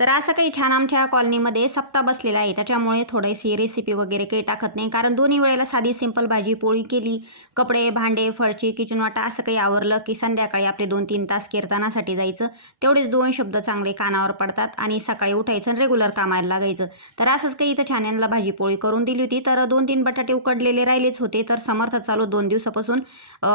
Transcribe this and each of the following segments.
तर असं काही छान आमच्या कॉलनीमध्ये सप्ताह बसलेला आहे, त्याच्यामुळे थोडीशी रेसिपी वगैरे काही टाकत नाही, कारण दोन्ही वेळेला साधी सिंपल भाजी पोळी केली, कपडे भांडे फरची किचन वाटा असं काही आवरलं की संध्याकाळी आपले 2-3 तास कीर्तनासाठी जायचं, तेवढेच 2 शब्द चांगले कानावर पडतात आणि सकाळी उठायचं आणि रेग्युलर कामाला लागायचं. तर असंच काही इथं छान यांना भाजी पोळी करून दिली होती. तर 2-3 बटाटे उकडलेले राहिलेच होते, तर समर्थ चालू 2 दिवसापासून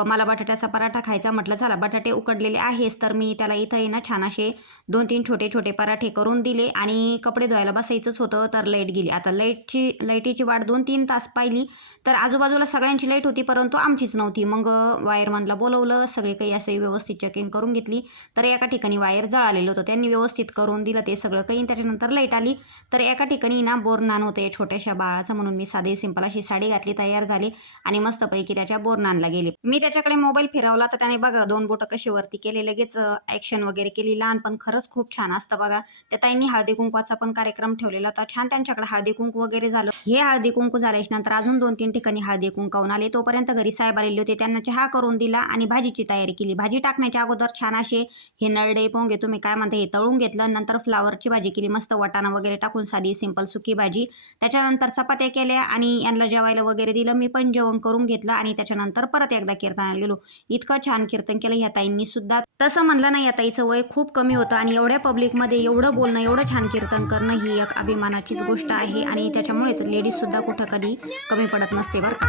मला बटाट्याचा पराठा खायचा, म्हटलं चला बटाटे उकडलेले आहेच, तर मी त्याला इथं ना छान असे 2-3 छोटे छोटे पराठे करून दिले आणि कपडे धुवायला बसायचंच होतं. तर लाईट गेली. आता लाईटीची वाट 2-3 तास पाहिली, तर आजूबाजूला सगळ्यांची लाईट होती परंतु आमचीच नव्हती. मग वायरमनला बोलवलं, सगळे काही असे व्यवस्थित चेकिंग करून घेतली. तर एका ठिकाणी वायर जळालेलं होतं, त्यांनी व्यवस्थित करून दिलं ते सगळं काही. त्याच्यानंतर लाईट आली. तर एका ठिकाणी ना बोरनान होतं छोट्याशा बाळाचं, म्हणून मी साधी सिंपल अशी साडी घातली, तयार झाली आणि मस्तपैकी त्याच्या बोरनानला गेली. मी त्याच्याकडे मोबाईल फिरवला तर त्याने बघा 2 बोटं कशी वरती केले, लगेच ॲक्शन वगैरे केली. लहानपण खरंच खूप छान असतं बघा. त्या ताईंनी हळदी कुंकवाचा पण कार्यक्रम ठेवलेला होता, छान त्यांच्याकडे हळदी कुंकू वगैरे झालं. हे हळदी कुंकू झाल्याच्या नंतर अजून 2-3 ठिकाणी हळदी कुंकवून आले. तोपर्यंत घरी साहेब आलेले होते, त्यांना चहा करून दिला आणि भाजीची तयारी केली. भाजी टाकण्याच्या अगोदर छान असे हे नरडे पोंगे तुम्ही काय म्हणता हे तळून घेतलं. नंतर फ्लावरची भाजी केली, मस्त वाटाणा वगैरे टाकून साधी सिंपल सुकी भाजी. त्याच्यानंतर चपात्या केल्या आणि यांना जेवायला वगैरे दिलं. मी पण जेवण करून घेतलं आणि त्याच्यानंतर परत एकदा कीर्तनाला गेलो. इतकं छान कीर्तन केलं ह्या ताईंनी सुद्धा. तसं म्हणलं नाही, या ताईचं वय खूप कमी होतं आणि एवढ्या पब्लिकमध्ये एवढं बोलणं, एवढं छान कीर्तन करणं ही एक अभिमानाचीच गोष्ट आहे आणि त्याच्यामुळेच लेडीज सुद्धा कुठं कधी कमी पडत नसते बरं का.